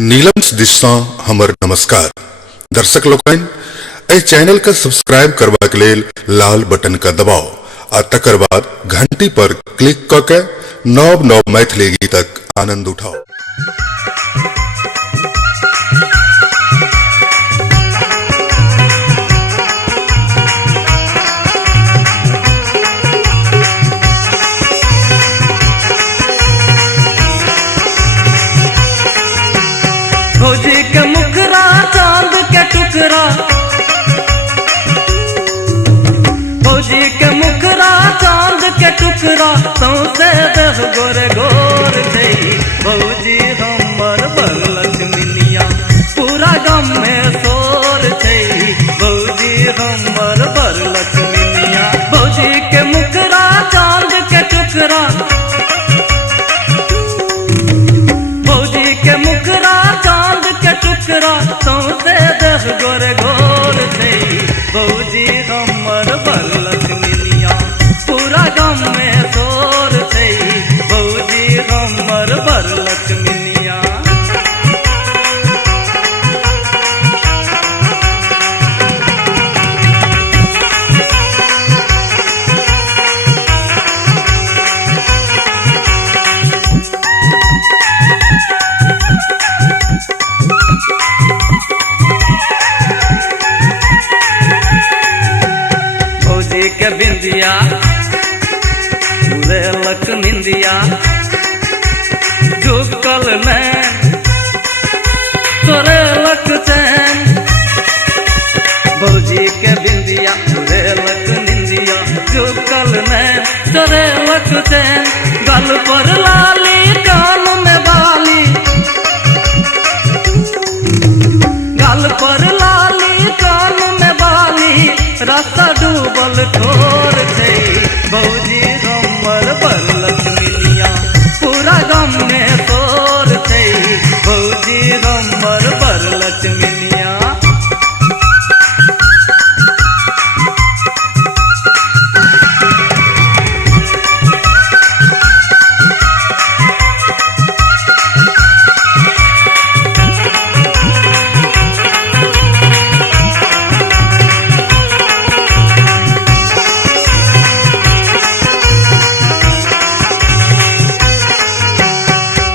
नीलम दिशा हमर नमस्कार दर्शक लोकन एहि चैनल का सब्सक्राइब करबा के लेल लाल बटन का दबाओ आ तकर बाद घंटी पर क्लिक क के नव नव मैथिली गीतक आनंद उठाओ। फौजी के मुखरा चांद के टुकड़ा, फौजी के मुखरा चांद के टुकड़ा, सौसे देह गोरे गोर छै। फौजी हमर बरलक्ष्मीनिया पूरा गाम में शोर छै। फौजी हमर बरलक्ष्मीनिया, फौजी के मुखरा चांद के टुकड़ा, फौजी के मुखरा चांद के टुकड़ा, सौसे देह गोरे गोर छै। फौजी हमर बरलक्ष्मीनिया पूरा गाम में शोर छै। फौजी हमर बरलक्ष्मीनिया। फौजी के बिंदिया उड़ेलक निंदिया, झुकल नैन तोड़ेलक चैन। फौजी के बिंदिया उड़ेलक निंदिया, झुकल नैन तोड़ेलक चैन। गल पर लाली कान में बाली, गल पर लाली कान में बाली, रास्ता डूबल ठोर छै। फौजी हमर बरलक्ष्मीनिया पूरा गाम में शोर छै। फौजी हमर बरलक्ष्मीनिया।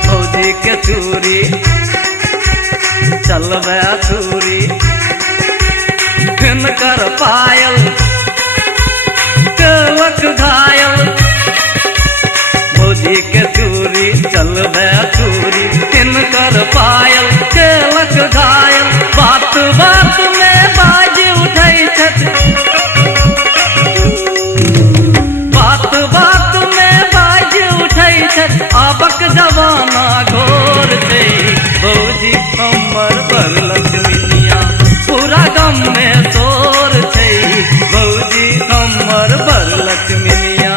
फौजी के चूरी चलबे छुरी, हिनकर पायल केलक घायल। फौजी के चूरी चलबे छुरी, हिनकर पायल केलक घायल। बात बात में बाज उठै छथि, बात बात में बाज उठै छथि, आबक जवाना घोर छै। फौजी हमर बरलक्ष्मीनिया पूरा गाम में शोर छै। फौजी हमर बरलक्ष्मीनिया।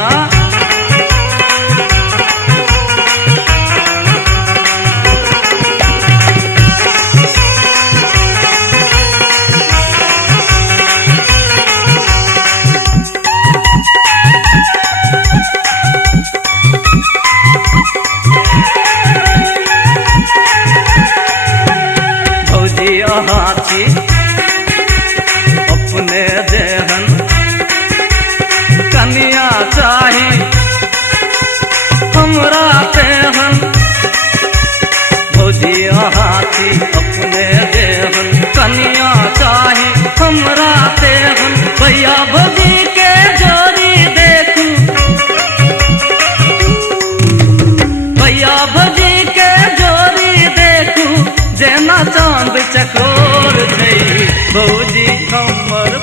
फौजी अहाँ छी अपने जेहन, कनिया चाही हमरा तेहन। फौजी अहाँ छी अपने जेहन, कनिया चाही हमरा तेहन। भैया भौजी के जोड़ी देखू, भैया भौजी के जोड़ी देखू, जेना चांद चकोर छै। फौजी हमर